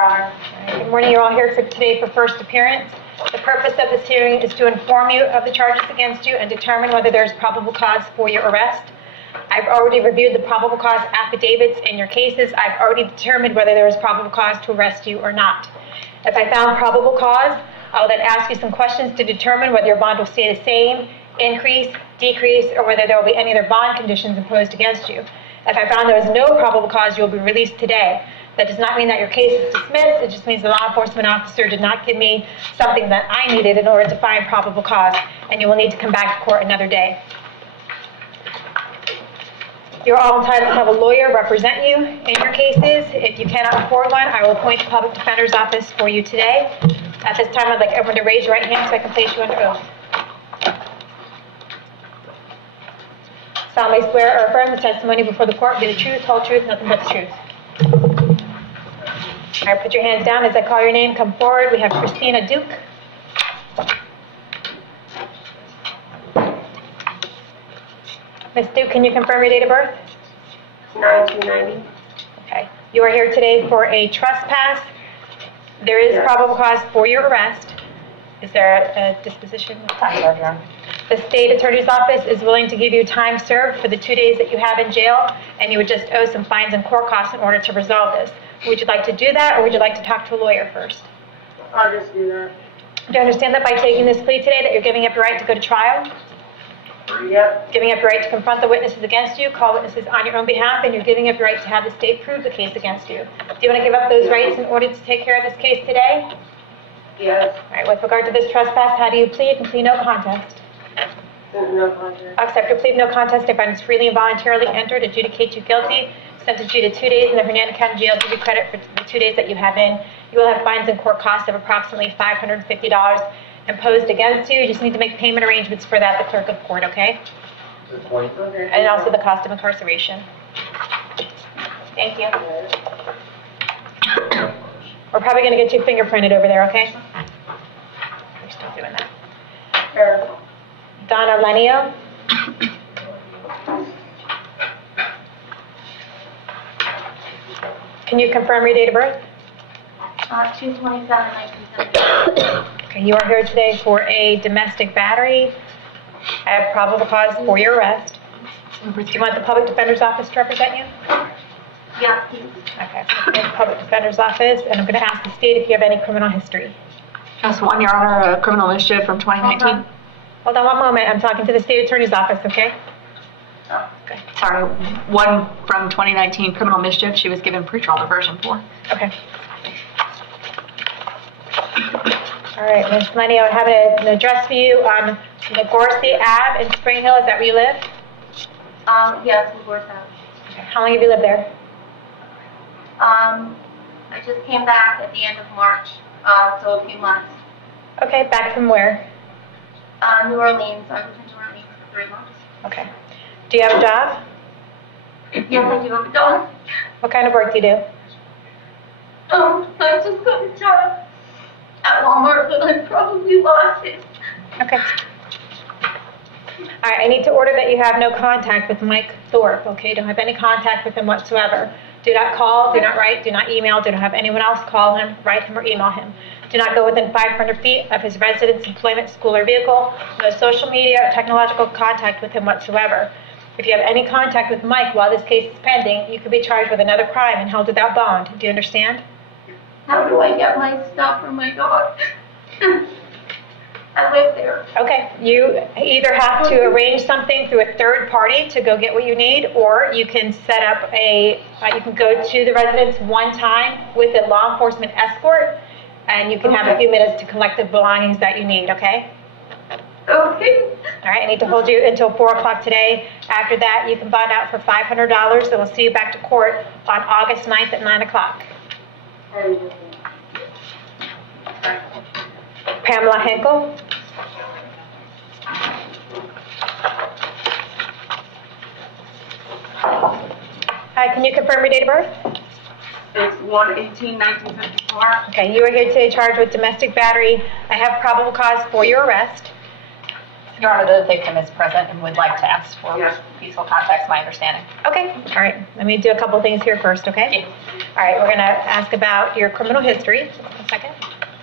Good morning. You're all here today for first appearance. The purpose of this hearing is to inform you of the charges against you and determine whether there's probable cause for your arrest. I've already reviewed the probable cause affidavits in your cases. I've already determined whether there is probable cause to arrest you or not. If I found probable cause, I will then ask you some questions to determine whether your bond will stay the same, increase, decrease, or whether there will be any other bond conditions imposed against you. If I found there is no probable cause, you will be released today. That does not mean that your case is dismissed. It just means the law enforcement officer did not give me something that I needed in order to find probable cause, and you will need to come back to court another day. You're all entitled to have a lawyer represent you in your cases. If you cannot afford one, I will appoint the public defender's office for you today. At this time, I'd like everyone to raise your right hand so I can place you under oath. Solemnly swear or affirm the testimony before the court will be the truth, whole truth, nothing but the truth. All right, put your hands down as I call your name. Come forward. We have Christina Duke. Ms. Duke, can you confirm your date of birth? 1990. Okay. You are here today for a trespass. There is probable cause for your arrest. Is there a disposition? The state attorney's office is willing to give you time served for the 2 days that you have in jail, and you would just owe some fines and court costs in order to resolve this. Would you like to do that, or would you like to talk to a lawyer first? I'll just do that. Do you understand that by taking this plea today that you're giving up your right to go to trial? Yep. Giving up your right to confront the witnesses against you, call witnesses on your own behalf, and you're giving up your right to have the state prove the case against you. Do you want to give up those rights in order to take care of this case today? Yes. All right, with regard to this trespass, how do you plead? You can plead no contest. No contest. Accept your plea of no contest if I'm freely and voluntarily entered, adjudicate you guilty, sentence you to 2 days in the Hernando County Jail, give you credit for the 2 days that you have in. You will have fines and court costs of approximately $550 imposed against you. You just need to make payment arrangements for that, the clerk of court, okay? Okay. And also the cost of incarceration. Thank you. We're probably going to get you fingerprinted over there, okay? We're still doing that. Sure. Donna Lenio. Can you confirm your date of birth? 2/27/1970. Okay, you are here today for a domestic battery. I have probable cause for your arrest. Do you want the public defender's office to represent you? Yeah, please. Okay, so the public defender's office, and I'm going to ask the state if you have any criminal history. Just one, Your Honor, a criminal mischief from 2019. Hold on one moment. I'm talking to the state attorney's office, okay? Okay. Sorry, one from 2019, criminal mischief. She was given pretrial diversion for. Okay. All right, Ms. Lenny, I have an address for you on Nagorsi Ave in Spring Hill. Is that where you live? Yes, of course. Okay. How long have you lived there? I just came back at the end of March, so a few months. Okay, back from where? New Orleans. I was in New Orleans for 3 months. Okay. Do you have a job? Yes, I do have a dog. What kind of work do you do? I just got a job at Walmart, but I probably lost it. Okay. All right, I need to order that you have no contact with Mike Thorpe, okay? Don't have any contact with him whatsoever. Do not call, do not write, do not email, do not have anyone else call him, write him, or email him. Do not go within 500 feet of his residence, employment, school, or vehicle. No social media or technological contact with him whatsoever. If you have any contact with Mike while this case is pending, you could be charged with another crime and held without bond. Do you understand? How do I get my stuff for my dog? I live there. Okay, you either have to arrange something through a third party to go get what you need, or you can set up you can go to the residence one time with a law enforcement escort, and you can have a few minutes to collect the belongings that you need, okay? Okay. All right, I need to hold you until 4 o'clock today. After that, you can bond out for $500, and we'll see you back to court on August 9th at 9 o'clock. Pamela Henkel. Hi, can you confirm your date of birth? It's 1/18/1954. Okay, you are here today charged with domestic battery. I have probable cause for your arrest. Your Honor, the victim is present and would like to ask for Yes. peaceful contact, my understanding. Okay, all right. Let me do a couple things here first, okay? Yeah. All right, we're going to ask about your criminal history. A second.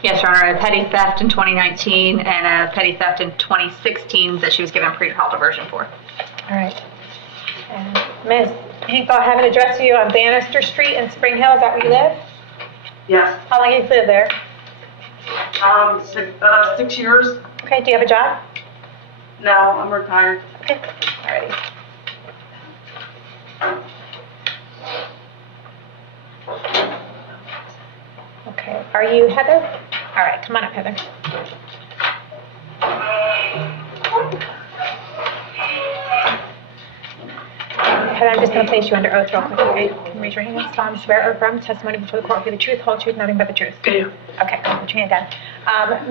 Yes, Your Honor, a petty theft in 2019 and a petty theft in 2016 that she was given pretrial diversion for. All right. And Ms. Hinkle, I have an address for you on Bannister Street in Spring Hill. Is that where you live? Yes. How long have you lived there? 6 years. Okay, do you have a job? No, I'm retired. Okay, all righty. Okay, are you Heather? All right, come on up, Heather. Heather, I'm just going to place you under oath real quick, okay? Can you raise your hand? Solemnly swear or affirm testimony before the court will be the truth, whole truth, nothing but the truth. I do. Okay, put your hand down.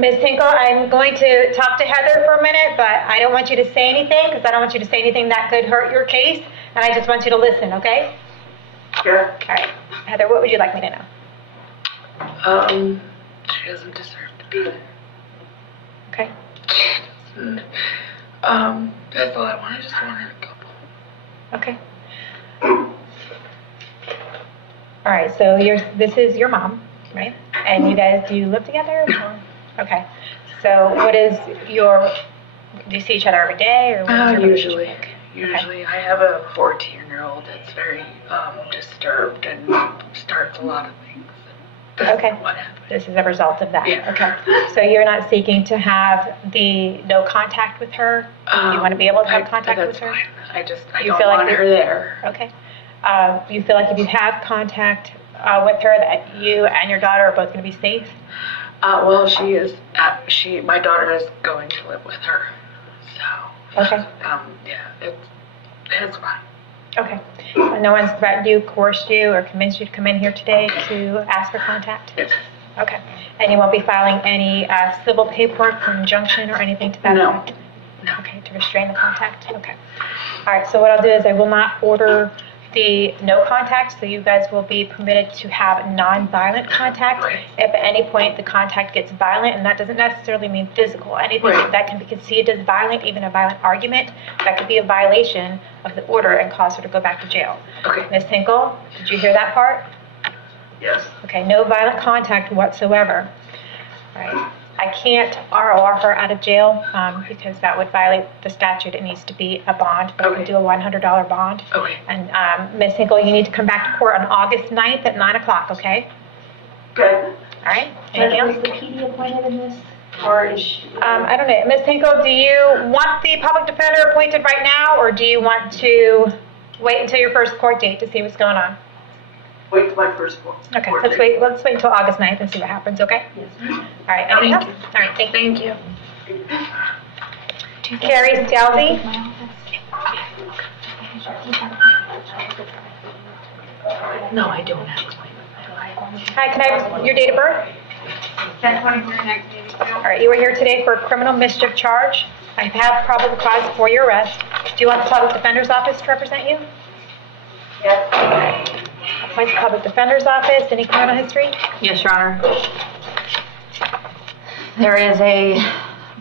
Ms. Hinkle, I'm going to talk to Heather for a minute, but I don't want you to say anything because I don't want you to say anything that could hurt your case, and I just want you to listen, okay? Yeah. All right. Heather, what would you like me to know? She doesn't deserve to be there. Okay. That's all I want. I just want her to go. Okay. All right, so this is your mom, right? And you guys, do you live together? Or? Okay. So what is do you see each other every day? Or what is your Usually. relationship? Usually. I have a 14-year-old that's very disturbed and starts a lot of things. Okay. What happened? This is a result of that. Yeah. Okay. So you're not seeking to have the no contact with her? You want to be able to have contact with her? That's fine. I You don't feel like want you're- her there. Okay. You feel like if you have contact with her that you and your daughter are both going to be safe? Well, she is. My daughter is going to live with her. So. Okay. Yeah. It's fine. Okay. No one's threatened you, coerced you, or convinced you to come in here today to ask for contact? Yes. Okay. And you won't be filing any civil paperwork for injunction or anything to that No. effect? No. Okay, to restrain the contact? Okay. All right, so what I'll do is I will not order the no contact, so you guys will be permitted to have non-violent contact. Right. If at any point the contact gets violent, and that doesn't necessarily mean physical, anything Right. that can be conceived as violent, even a violent argument, that could be a violation of the order and cause her to go back to jail. Okay. Ms. Hinkle, did you hear that part? Yes. Okay, no violent contact whatsoever. All right. I can't ROR her out of jail because that would violate the statute. It needs to be a bond, but I can Okay. do a $100 bond. Okay. And Ms. Hinkle, you need to come back to court on August 9th at 9 o'clock, okay? Good. All right? Anything else? Was the PD appointed in this? Or is she? I don't know. Ms. Hinkle, do you want the public defender appointed right now, or do you want to wait until your first court date to see what's going on? Wait till my first one. Okay, let's wait until August 9th and see what happens, okay? Yes. All right, anything else? Thank All right, thank you. Thank you. Carrie Stelzy? No, I don't have to. Hi, can I have your date of birth? 10/23/1982. All right, you were here today for a criminal mischief charge. I have probable cause for your arrest. Do you want the public defender's office to represent you? Yes. Appoint the public defender's office. Any criminal history? Yes, Your Honor. There is a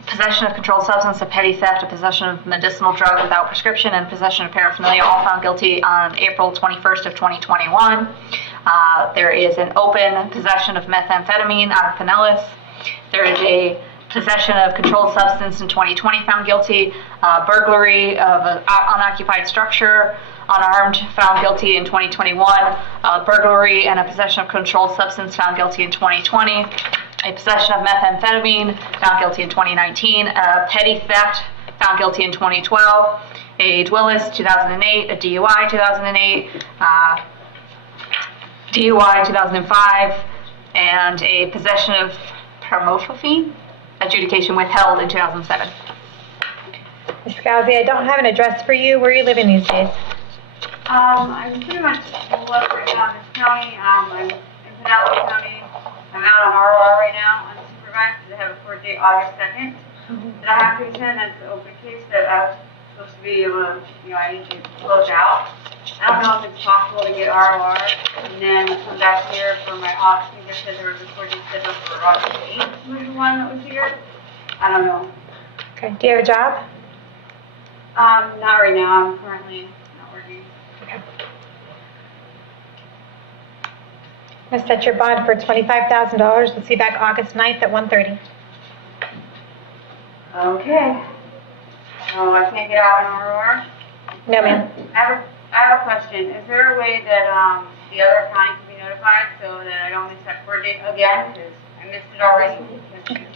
possession of controlled substance, a petty theft, a possession of medicinal drug without prescription, and possession of paraphernalia, all found guilty on April 21st of 2021. There is an open possession of methamphetamine out of Pinellas. There is a possession of controlled substance in 2020 found guilty, burglary of an unoccupied structure, unarmed found guilty in 2021, burglary and a possession of controlled substance found guilty in 2020, a possession of methamphetamine found guilty in 2019, a petty theft found guilty in 2012, a Dwillis 2008, a DUI 2008, DUI 2005, and a possession of pramophine, adjudication withheld in 2007. Ms. Scalzi, I don't have an address for you. Where are you living these days? I'm pretty much located right now in this county. I'm in Pinellas County. I'm out on ROR right now, unsupervised, because I have a court date August 2nd. That I have to attend. That's an open case that I was supposed to be able to, I need to close out. I don't know if it's possible to get ROR and then come back here for my auction. They said there was a court date scheduled for August 8th, was the one that was here. I don't know. Okay. Do you have a job? Not right now. I'm currently not working. I'm gonna set your bond for $25,000. We'll see you back August 9th at 1:30. Okay. So I can't get out in Aurora? No, ma'am. I have a question. Is there a way that the other county can be notified so that I don't miss that court date again? Because I missed it already.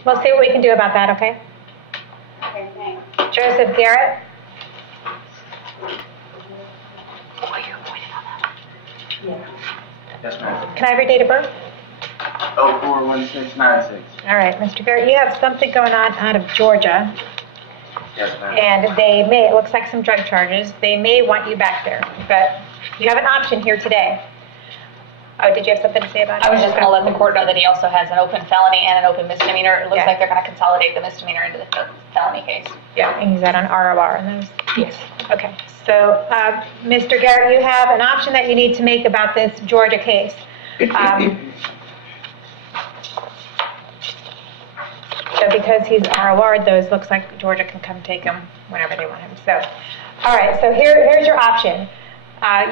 We'll see what we can do about that, okay? Okay, thanks. Joseph Garrett? Yes, ma'am. Can I have your date of birth? 041696. All right, Mr. Garrett, you have something going on out of Georgia, Yes, ma'am. and it looks like some drug charges. They may want you back there, but you have an option here today. Oh, did you have something to say about it? I was just going to let the court know that he also has an open felony and an open misdemeanor. It looks Yeah. like they're going to consolidate the misdemeanor into the felony case. Yeah, and he's at an ROR in those. Yes. Okay, so, Mr. Garrett, you have an option that you need to make about this Georgia case. So because he's ROR, those looks like Georgia can come take him whenever they want him. So, all right, so here's your option.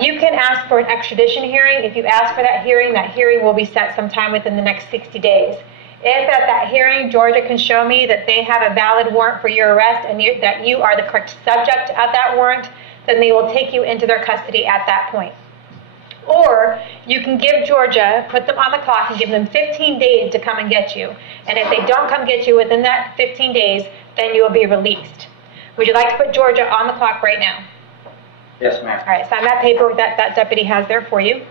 You can ask for an extradition hearing. If you ask for that hearing will be set sometime within the next 60 days. If at that hearing, Georgia can show me that they have a valid warrant for your arrest and that you are the correct subject of that warrant, then they will take you into their custody at that point. Or you can give Georgia, put them on the clock and give them 15 days to come and get you. And if they don't come get you within that 15 days, then you will be released. Would you like to put Georgia on the clock right now? Yes, ma'am. All right, sign that paperwork that deputy has there for you.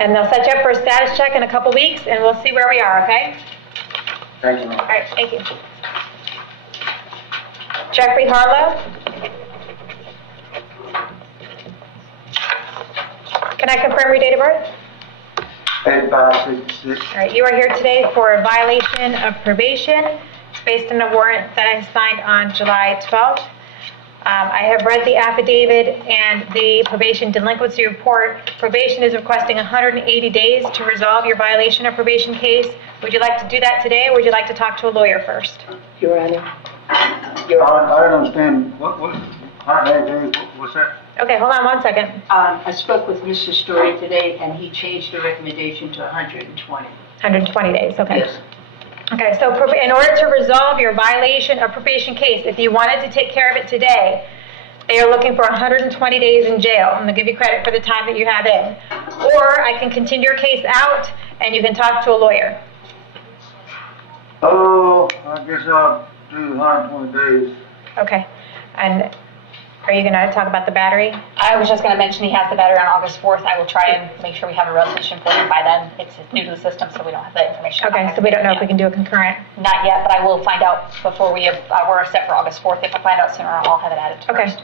And they'll set you up for a status check in a couple weeks, and we'll see where we are, okay? Thank you, ma'am. All right, thank you. Jeffrey Harlow? Can I confirm your date of birth? 8566. All right, you are here today for a violation of probation. It's based on a warrant that I signed on July 12th. I have read the affidavit and the probation delinquency report. Probation is requesting 180 days to resolve your violation of probation case. Would you like to do that today, or would you like to talk to a lawyer first? Your Honor. I don't understand. What's that? Okay, hold on one second. I spoke with Mr. Story today, and he changed the recommendation to 120. 120 days, okay. Yes. Okay, so in order to resolve your violation of probation case, if you wanted to take care of it today, they are looking for 120 days in jail. I'm going to give you credit for the time that you have in. Or I can continue your case out, and you can talk to a lawyer. Oh, I guess I'll do 120 days. Okay. And are you going to talk about the battery? I was just going to mention he has the battery on August 4th. I will try and make sure we have a resolution for him by then. It's new to the system, so we don't have that information. Okay, so we don't know if we can do a concurrent. Not yet, but I will find out before we're set for August 4th. If I find out sooner, I'll have it added to Okay. first.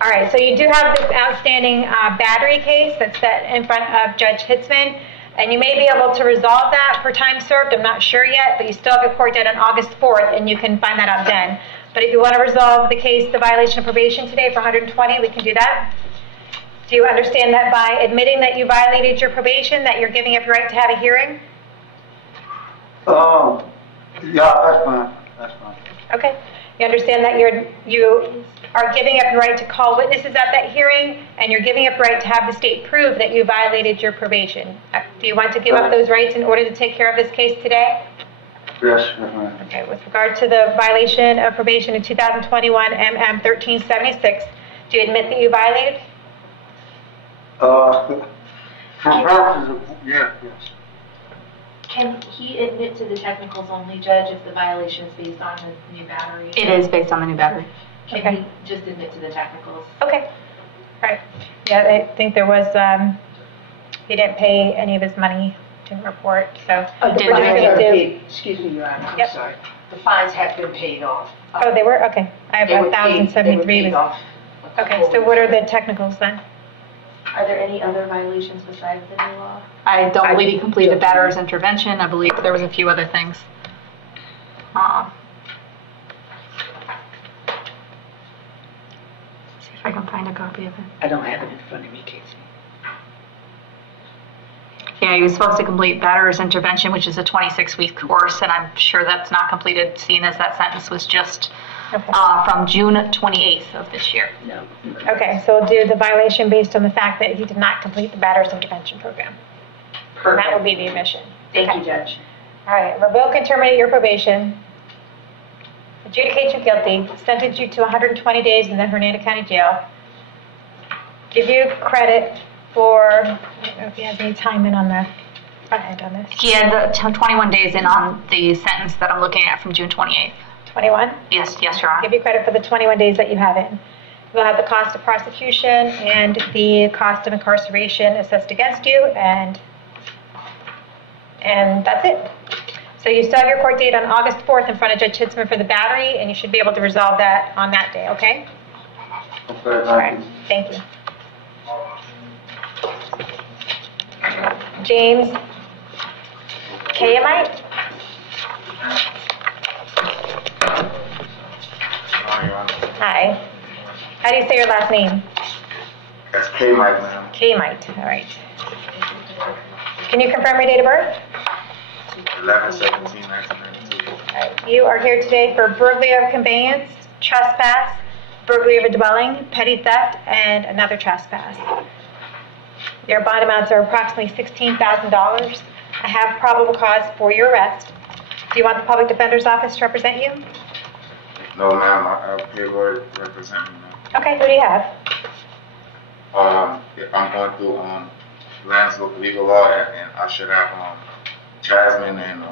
All right, so you do have this outstanding battery case that's set in front of Judge Hitzman, and you may be able to resolve that for time served. I'm not sure yet, but you still have your court date on August 4th, and you can find that out then. But if you want to resolve the case, the violation of probation today for 120, we can do that. Do you understand that by admitting that you violated your probation, that you're giving up your right to have a hearing? Yeah, that's fine. That's fine. Okay. You understand that you are giving up your right to call witnesses at that hearing, and you're giving up your right to have the state prove that you violated your probation. Do you want to give up those rights in order to take care of this case today? Yes, ma'am. Okay, with regard to the violation of probation in 2021 MM 1376, do you admit that you violated? For purposes of, yes. Can he admit to the technicals only, Judge, if the violation is based on the new battery? It is based on the new battery. Can Okay. he just admit to the technicals? Okay. All right. Yeah, I think there was, he didn't pay any of his money, didn't report, so. The we're just fines gonna are do- paid, excuse me, Your Honor, Yep. I'm sorry. The fines have been paid off. Oh, they were? Okay. I have They were paid- 1,073. They were paid off. a Okay, couple so what are weeks the technicals then? Are there any other violations besides the new law? I don't believe he completed batterer's intervention. I believe there was a few other things. See if I can find a copy of it. I don't have it in front of me, Casey. Yeah, he was supposed to complete batterer's intervention, which is a 26-week course, and I'm sure that's not completed, seeing as that sentence was just from June 28th of this year. Okay, so we'll do the violation based on the fact that he did not complete the batterer's intervention program. And that will be the admission. Thank you, Judge. All right, revoke and terminate your probation, adjudicate you guilty, sentence you to 120 days in the Hernando County Jail, give you credit for, I don't know if he has any time in on the front end on this. He had the 21 days in on the sentence that I'm looking at from June 28th. 21? Yes, Your Honor. Give you credit for the 21 days that you have in. We'll have the cost of prosecution and the cost of incarceration assessed against you, and that's it. So you still have your court date on August 4th in front of Judge Hitzman for the battery, and you should be able to resolve that on that day, okay? Okay, All right, thank you. thank you. James Kayamite? Hi. How do you say your last name? That's K-Mike, ma'am. Kayamite, all right. Can you confirm your date of birth? 11/17/1992. All right. You are here today for burglary of conveyance, trespass, burglary of a dwelling, petty theft, and another trespass. Your bond amounts are approximately $16,000. I have probable cause for your arrest. Do you want the public defender's office to represent you? No, ma'am. I pay Lord represent me, ma'am. Okay, who do you have? I'm going through Lansville legal law, and I should have Jasmine and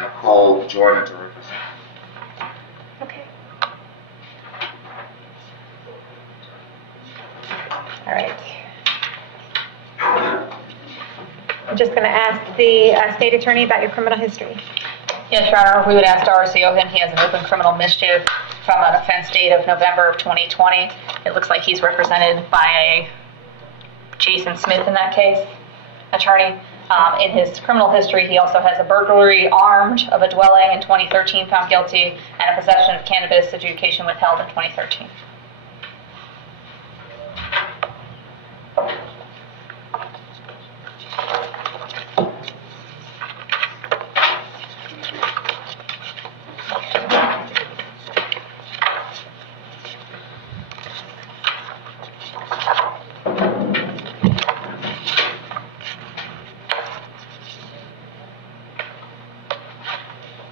Nicole Jordan to represent me. Okay. All right. I'm just going to ask the state attorney about your criminal history. Yes, Your Honor, we would ask Doris Yohan. He has an open criminal mischief from an offense date of November of 2020. It looks like he's represented by Jason Smith in that case, attorney. In his criminal history, he also has a burglary armed of a dwelling in 2013, found guilty, and a possession of cannabis, adjudication withheld in 2013.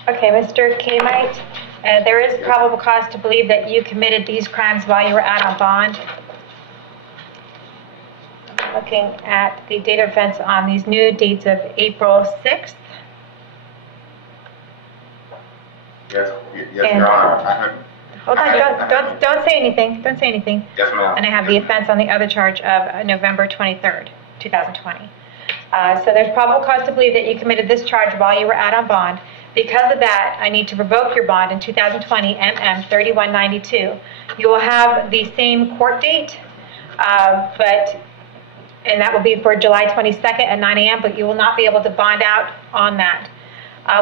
Okay, Mr. Kayamite, there is probable cause to believe that you committed these crimes while you were out on bond. I'm looking at the date of offense on these new dates of April 6th. Yes, And- Your Honor. I have. Hold on, don't say anything, don't say anything. Yes, ma'am. And I have the offense on the other charge of November 23rd, 2020. So there's probable cause to believe that you committed this charge while you were out on bond. Because of that, I need to revoke your bond in 2020, MM 3192. You will have the same court date, and that will be for July 22nd at 9 a.m., but you will not be able to bond out on that.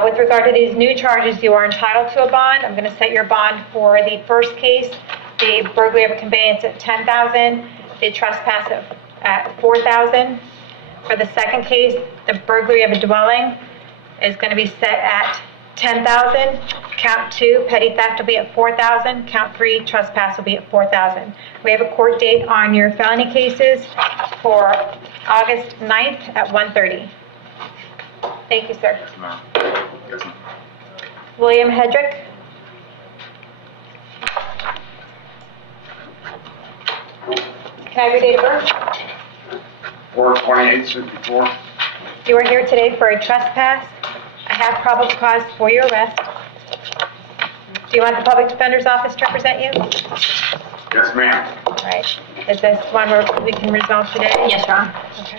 With regard to these new charges, you are entitled to a bond. I'm going to set your bond for the first case, the burglary of a conveyance at $10,000, the trespass at $4,000. For the second case, the burglary of a dwelling is going to be set at $10,000. Count 2, petty theft, will be at $4,000. Count 3, trespass, will be at $4,000. We have a court date on your felony cases for August 9th at 1:30. Thank you, sir. Yes, ma'am. Yes, ma'am. William Hedrick. Can I have your date of birth? 4/28/64. You are here today for a trespass. I have probable cause for your arrest. Do you want the public defender's office to represent you? Yes, ma'am. All right. Is this one where we can resolve today? Yes, Your Honor. Okay.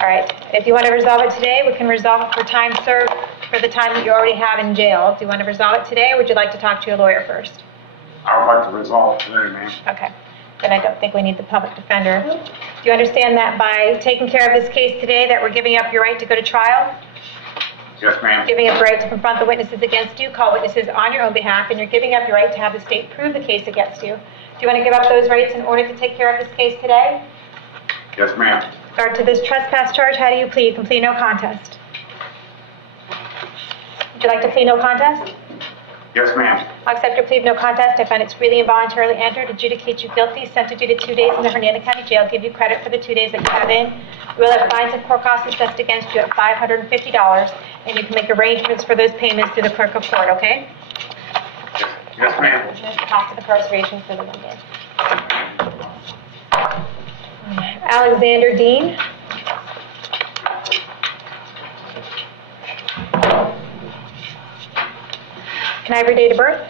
All right. If you want to resolve it today, we can resolve it for time served for the time that you already have in jail. Do you want to resolve it today, or would you like to talk to your lawyer first? I would like to resolve today, ma'am. Okay. Then I don't think we need the public defender. Do you understand that by taking care of this case today, that we're giving up your right to go to trial? Yes, ma'am. Giving up your right to confront the witnesses against you, call witnesses on your own behalf, and you're giving up your right to have the state prove the case against you. Do you want to give up those rights in order to take care of this case today? Yes, ma'am. regard to this trespass charge, how do you plead? You can plead no contest. Would you like to plead no contest? Yes, ma'am. I'll accept your plea of no contest. I find it's freely and voluntarily entered, adjudicate you guilty, sentence you to 2 days in the Hernando County Jail, give you credit for the 2 days that you have in. You will have fines and court costs assessed against you at $550, and you can make arrangements for those payments through the clerk of court, okay? Yes, ma'am. There's the cost of incarceration for the woman. Alexander Dean. Can I have your date of birth?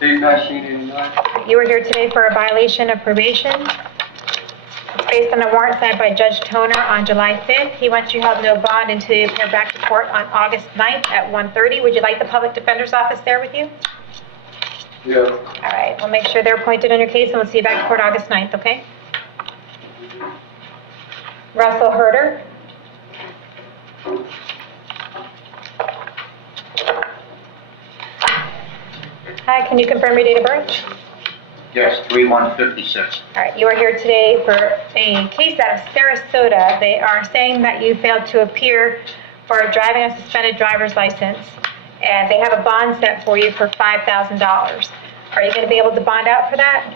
1989. You were here today for a violation of probation. It's based on a warrant signed by Judge Toner on July 5th. He wants you held no bond until you appear back to court on August 9th at 1:30. Would you like the public defender's office there with you? Yeah. All right, we'll make sure they're appointed on your case, and we'll see you back in court August 9th, okay? Russell Herder. Hi, can you confirm your date of birth? Yes, 3156. All right, you are here today for a case out of Sarasota. They are saying that you failed to appear for driving a suspended driver's license, and they have a bond set for you for $5,000. Are you going to be able to bond out for that?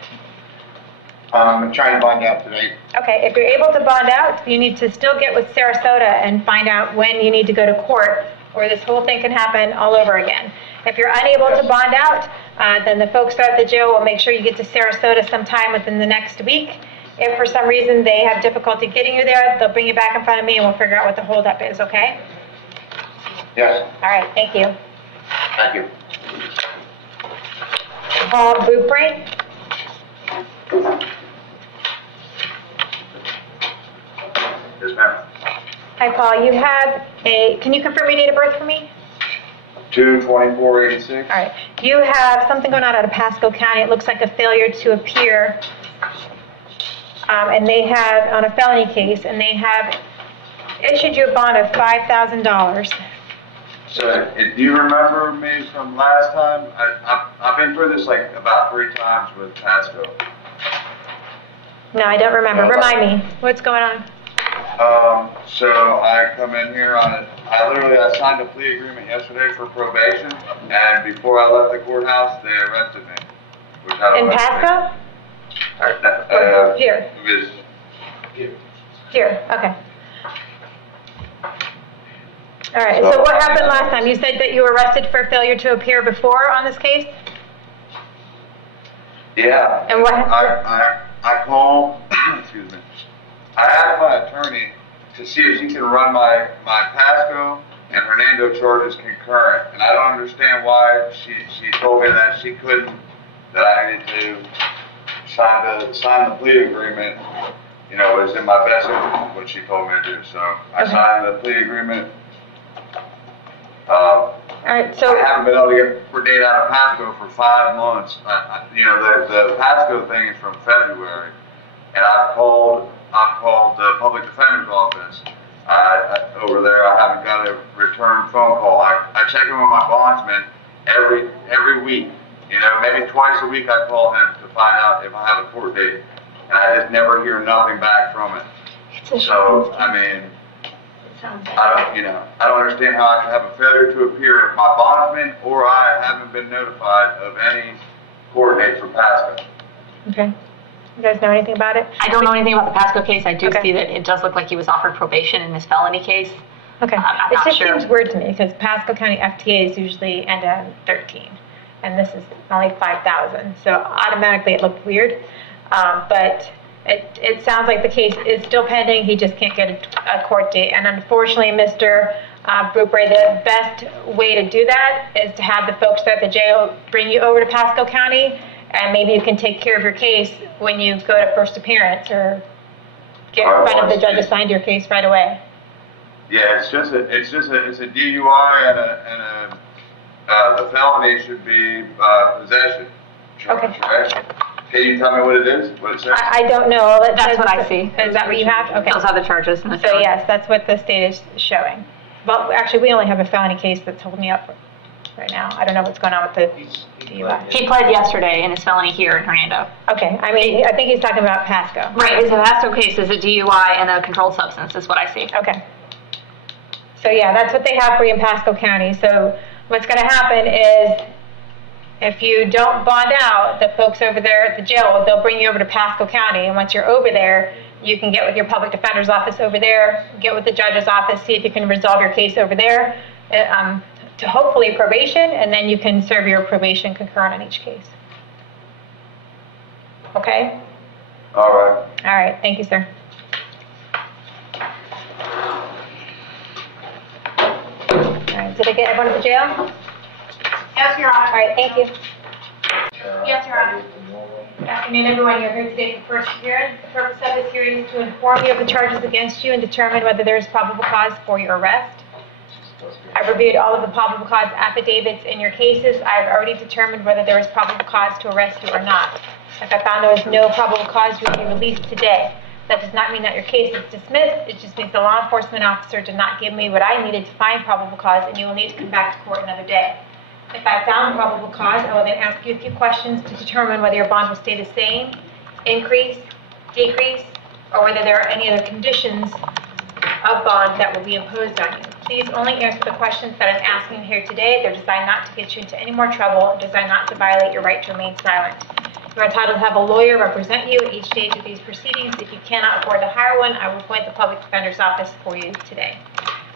I'm trying to bond out today. Okay, if you're able to bond out, you need to still get with Sarasota and find out when you need to go to court, or this whole thing can happen all over again. If you're unable to bond out, then the folks at the jail will make sure you get to Sarasota sometime within the next week. If for some reason they have difficulty getting you there, they'll bring you back in front of me and we'll figure out what the holdup is, okay? Yes, All right, thank you. thank you. Paul Bupre. Yes, ma'am. Hi, Paul. You have can you confirm your date of birth for me? 2/24/86. All right. You have something going on out of Pasco County. It looks like a failure to appear. And they have, on a felony case, and they have issued you a bond of $5,000. So, do you remember me from last time? I've been through this like about 3 times with Pasco. No, I don't remember. Remind me. What's going on? So I come in here on it. I signed a plea agreement yesterday for probation, and before I left the courthouse, they arrested me. Which I don't In understand. Pasco? Here. It was Here. Okay. All right. So what happened last time? You said that you were arrested for failure to appear before on this case? Yeah. And what I called, excuse me, I asked my attorney to see if she can run my Pasco and Hernando charges concurrent. And I don't understand why she told me that she couldn't, that I needed to sign the plea agreement. You know, it was in my best interest what she told me to do. So I signed the plea agreement. All right. So I haven't been able to get for date out of Pasco for 5 months. You know, the Pasco thing is from February, and I've called the public defender's office over there. I haven't got a return phone call. I check in with my bondsman every week. You know, maybe twice a week I call him to find out if I have a court date, and I just never hear nothing back from it. So I mean, I don't understand how I can have a failure to appear if my bondsman or I haven't been notified of any court dates for Pasco. okay. You guys know anything about it? I don't know anything about the Pasco case. I do Okay. see that it does look like he was offered probation in this felony case. Okay. I'm It not just sure. seems weird to me because Pasco County FTAs usually end at 13, and this is only 5,000. So automatically it looked weird. But it sounds like the case is still pending. He just can't get a court date. And unfortunately, Mr. Bupre, the best way to do that is to have the folks at the jail bring you over to Pasco County, and maybe you can take care of your case when you go to first appearance or get in front of the judge assigned your case right away. Yeah, it's a DUI and the felony should be possession charge, Okay. right? Can you tell me what it is? What it says? I don't know. That's what I see. Is that what you have? Okay. Those are the charges. in the So felony. yes, that's what the state is showing. Well, actually, we only have a felony case that's holding me up right now. I don't know what's going on with the. He's DUI. He pled yesterday in his felony here in Hernando. Okay, I mean, I think he's talking about Pasco. Right, his Pasco case is a DUI and a controlled substance is what I see. Okay. So yeah, that's what they have for you in Pasco County. So what's going to happen is if you don't bond out, the folks over there at the jail, they'll bring you over to Pasco County. And once you're over there, you can get with your public defender's office over there, get with the judge's office, see if you can resolve your case over there to hopefully probation, and then you can serve your probation concurrent on each case. Okay? All right. All right. Thank you, sir. All right. Did I get everyone to the jail? Yes, Your Honor. All right. Thank you. Yes, Your Honor. Good afternoon, everyone. You're here today for first hearing. The purpose of this hearing is to inform you of the charges against you and determine whether there is probable cause for your arrest. I've reviewed all of the probable cause affidavits in your cases. I've already determined whether there is probable cause to arrest you or not. If I found there was no probable cause, you will be released today. That does not mean that your case is dismissed. It just means the law enforcement officer did not give me what I needed to find probable cause, and you will need to come back to court another day. If I found probable cause, I will then ask you a few questions to determine whether your bond will stay the same, increase, decrease, or whether there are any other conditions of bond that will be imposed on you. Please only answer the questions that I'm asking here today. They're designed not to get you into any more trouble and designed not to violate your right to remain silent. You're entitled to have a lawyer represent you at each stage of these proceedings. If you cannot afford to hire one, I will appoint the public defender's office for you today.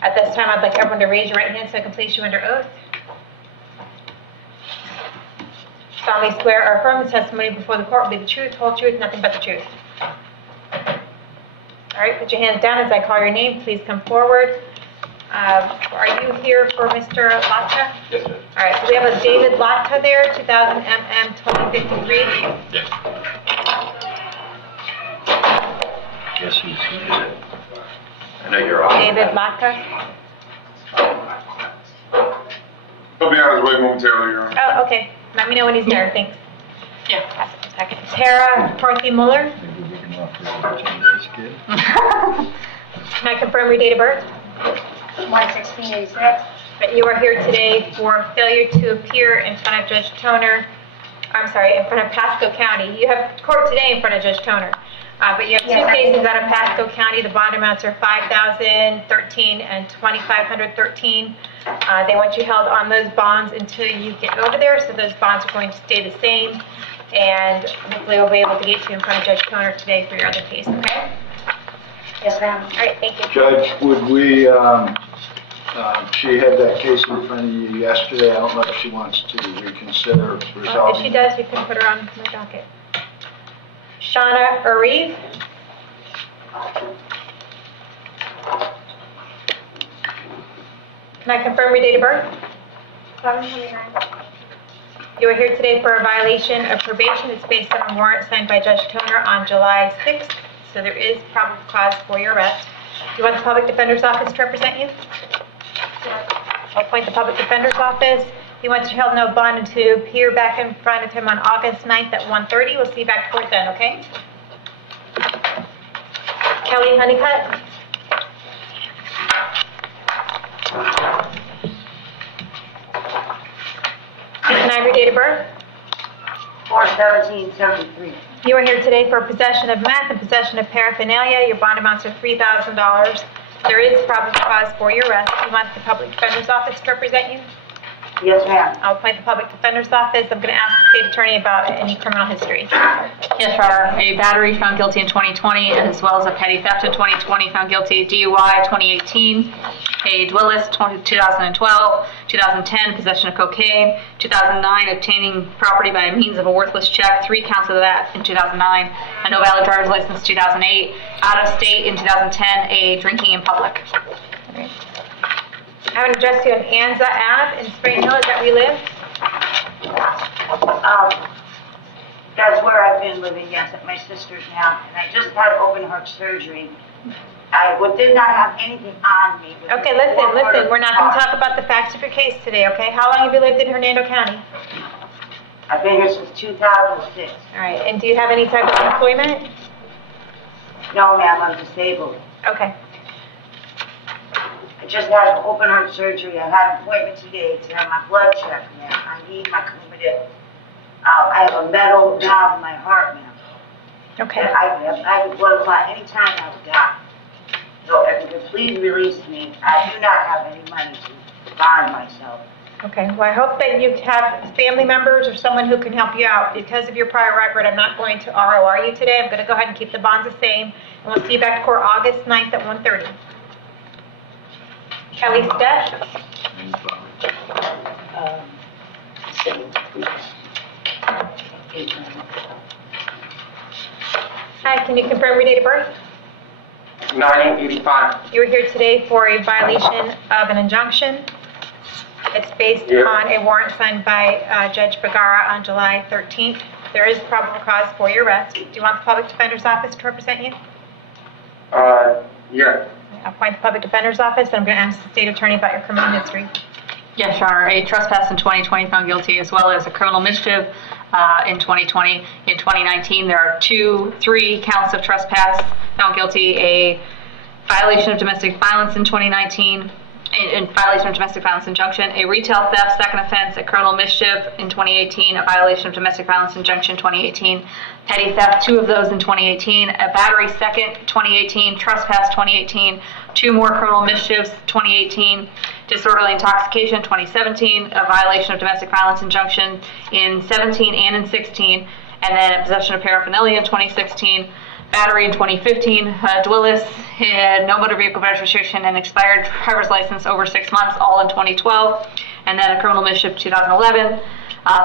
At this time, I'd like everyone to raise your right hand so I can place you under oath. Solemnly swear or affirm the testimony before the court will be the truth, whole truth, nothing but the truth. All right, put your hands down as I call your name. Please come forward. Are you here for Mr. Latka? Yes, sir. All right, so we have a David Latka there, 2000 MM 2053. Yes. Yes, he's it. I know you're on. David Latka. He'll be on his way momentarily, Your Honor. Oh, okay. Let me know when he's there. Thanks. Yeah. Pass it a second. Tara Parthy Muller. Can I confirm your date of birth? 1/16/86. But you are here today for failure to appear in front of Judge Toner. I'm sorry, in front of Pasco County. You have court today in front of Judge Toner. But you have two cases out of Pasco County. The bond amounts are $5,013 and $2,513. They want you held on those bonds until you get over there, so those bonds are going to stay the same. And hopefully we'll be able to get you in front of Judge Toner today for your other case, okay? Yes, ma'am. All right, thank you. Judge, would we, she had that case in front of you yesterday. I don't know if she wants to reconsider resolving. If she does, you can put her on my docket. Shauna Arif. Can I confirm your date of birth? 7/29. You are here today for a violation of probation. It's based on a warrant signed by Judge Toner on July 6th, so there is probable cause for your arrest. Do you want the public defender's office to represent you? Yes. I'll appoint the public defender's office. He wants you held no bond and to appear back in front of him on August 9th at 1:30. We'll see you back to court then, okay? Kelly Honeycutt. Can I have your date of birth? 4/17/73. You are here today for possession of meth and possession of paraphernalia. Your bond amounts are $3,000. There is probable cause for your arrest. You want the public defender's office to represent you? Yes, ma'am. I'll appoint the public defender's office. I'm going to ask the state attorney about any criminal history. Yes, Your Honor. A battery found guilty in 2020, as well as a petty theft in 2020, found guilty of DUI 2018, a Dwillis 2012, 2010, possession of cocaine, 2009, obtaining property by means of a worthless check, 3 counts of that in 2009, a no valid driver's license 2008, out of state in 2010, a drinking in public. I have an address to an Anza Ave in Spring Hill. Is that where you live? That's where I've been living, yes, at my sister's now. And I just had open heart surgery. I did not have anything on me. Okay, listen. We're not going to talk about the facts of your case today, okay? How long have you lived in Hernando County? I've been here since 2006. All right. And do you have any type of employment? No, ma'am, I'm disabled. Okay. I just had open heart surgery. I had an appointment today to have my blood checked, ma'am. I need my I have a metal valve in my heart now. Okay. And I would blood clot anytime I would die. So if you could please release me, I do not have any money to bond myself. Okay, well, I hope that you have family members or someone who can help you out. Because of your prior record, I'm not going to ROR you today. I'm going to go ahead and keep the bonds the same. And we'll see you back to court August 9th at 1:30. Kelly Steph? Hi, can you confirm your date of birth? 1985. You were here today for a violation of an injunction. It's based on a warrant signed by Judge Bergara on July 13th. There is probable cause for your arrest. Do you want the public defender's office to represent you? Yeah. I'll appoint the public defender's office, and I'm going to ask the state attorney about your criminal history. Yes, Your Honor, a trespass in 2020 found guilty, as well as a criminal mischief in 2020. In 2019, there are 3 counts of trespass found guilty, a violation of domestic violence in 2019, in violation of domestic violence injunction, a retail theft second offense, a criminal mischief in 2018, a violation of domestic violence injunction 2018, petty theft 2 of those in 2018, a battery second 2018, trespass 2018, 2 more criminal mischiefs 2018, disorderly intoxication 2017, a violation of domestic violence injunction in 17 and in 16, and then a possession of paraphernalia in 2016. Battery in 2015, Dwillis had no motor vehicle registration and expired driver's license over 6 months, all in 2012, and then a criminal mischief 2011,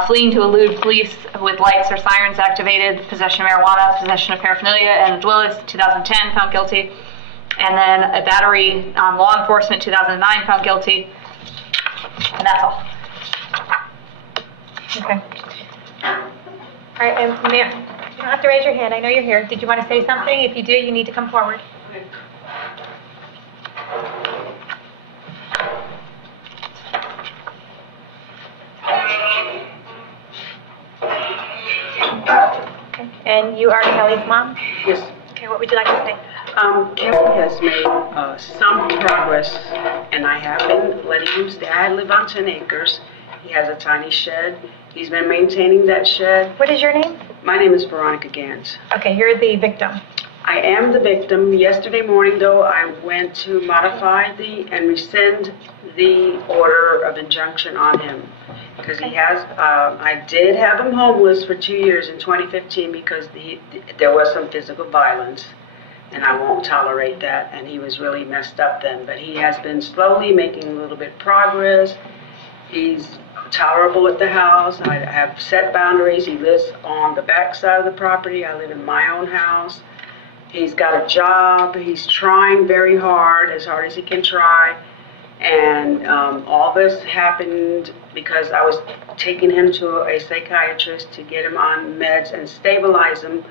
fleeing to elude police with lights or sirens activated, possession of marijuana, possession of paraphernalia, and Dwillis 2010 found guilty, and then a battery on law enforcement 2009 found guilty, and that's all. Okay. All right, and ma'am, you don't have to raise your hand. I know you're here. Did you want to say something? If you do, you need to come forward. Okay. And you are Kelly's mom? Yes. Okay, what would you like to say? Kelly has made some progress, and I have been letting him stay. I live on 10 acres. He has a tiny shed. He's been maintaining that shed. What is your name? My name is Veronica Gans. Okay, you're the victim. I am the victim. Yesterday morning, though, I went to modify and rescind the order of injunction on him. Because he has, I did have him homeless for 2 years in 2015 because there was some physical violence. And I won't tolerate that. And he was really messed up then. But he has been slowly making a little bit progress. He's tolerable at the house. I have set boundaries. He lives on the back side of the property. I live in my own house. He's got a job. He's trying very hard as he can try. And all this happened because I was taking him to a psychiatrist to get him on meds and stabilize him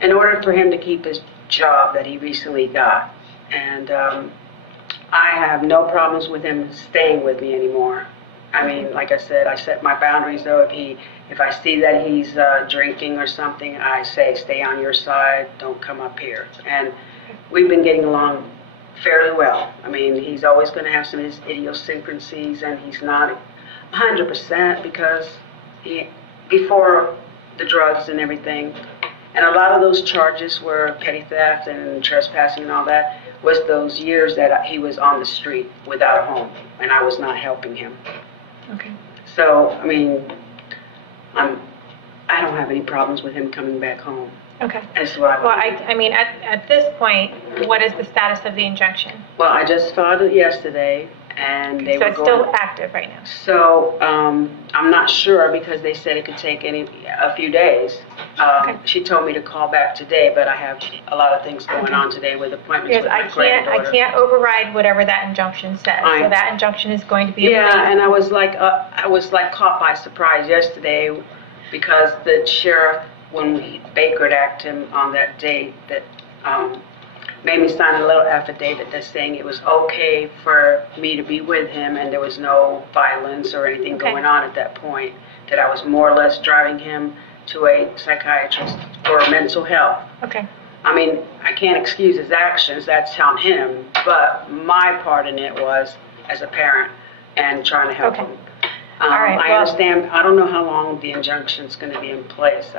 in order for him to keep his job that he recently got. And I have no problems with him staying with me anymore. I mean, like I said, I set my boundaries, though. If I see that he's drinking or something, I say, stay on your side, don't come up here. And we've been getting along fairly well. I mean, he's always going to have some of his idiosyncrasies, and he's not 100% because before the drugs and everything, and a lot of those charges were petty theft and trespassing and all that, was those years that he was on the street without a home, and I was not helping him. Okay. So, I mean, I don't have any problems with him coming back home. Okay. That's what I Well, I mean, at this point, what is the status of the injunction? Well, I just filed it yesterday, and they So were it's going... still active right now? So, I'm not sure because they said it could take a few days. Okay. She told me to call back today, but I have a lot I think going on today with appointments Because with my granddaughter. I can't override whatever that injunction says. So that injunction is going to be in place. Yeah, and I was like caught by surprise yesterday because the sheriff, when we Baker Act him on that date, that made me sign a little affidavit that's saying it was okay for me to be with him and there was no violence or anything going on at that point, that I was more or less driving him to a psychiatrist for mental health. Okay. I mean, I can't excuse his actions, that's on him, but my part in it was as a parent and trying to help him. right, I well- understand, I don't know how long the injunction's gonna be in place.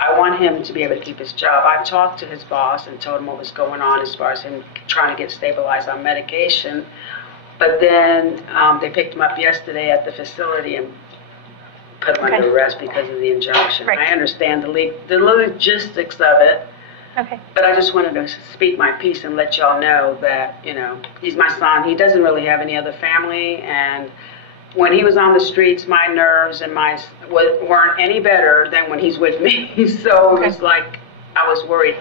I want him to be able to keep his job. I talked to his boss and told him what was going on as far as him trying to get stabilized on medication. But then, they picked him up yesterday at the facility and put him Okay. under arrest because of the injunction. Right. I understand the logistics of it, Okay. but I just wanted to speak my piece and let y'all know that, he's my son. He doesn't really have any other family, and when he was on the streets, my nerves and weren't any better than when he's with me. So it was like, I was worried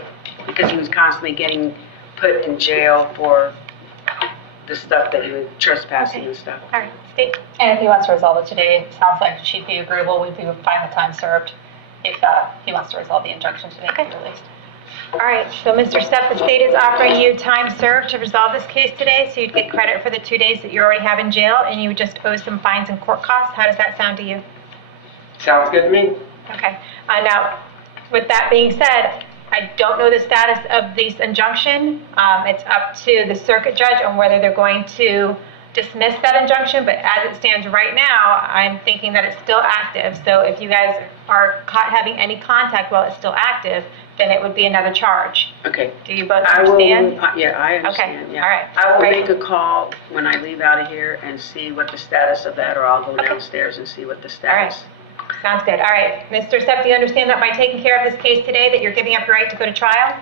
because he was constantly getting put in jail for the stuff that he was trespassing and stuff. All right, State. And if he wants to resolve it today, it sounds like she'd be agreeable. We'd be fine with time served if he wants to resolve the injunction today, Okay. at least. All right, so Mr. Stepp, the state is offering you time served to resolve this case today, so you'd get credit for the 2 days that you already have in jail, and you would just owe some fines and court costs. How does that sound to you? Sounds good to me. Okay. Now, with that being said, I don't know the status of this injunction. It's up to the circuit judge on whether they're going to dismiss that injunction, but as it stands right now, I'm thinking that it's still active. So if you guys are caught having any contact while it's still active, then it would be another charge. Okay. Do you both I will, understand? yeah, I understand. Okay, Yeah. all right, I will great. make a call when I leave out of here and see what the status of that, or I'll go downstairs and see what the status. Sounds good. All right. Mr. Stepp, do you understand that by taking care of this case today, that you're giving up your right to go to trial?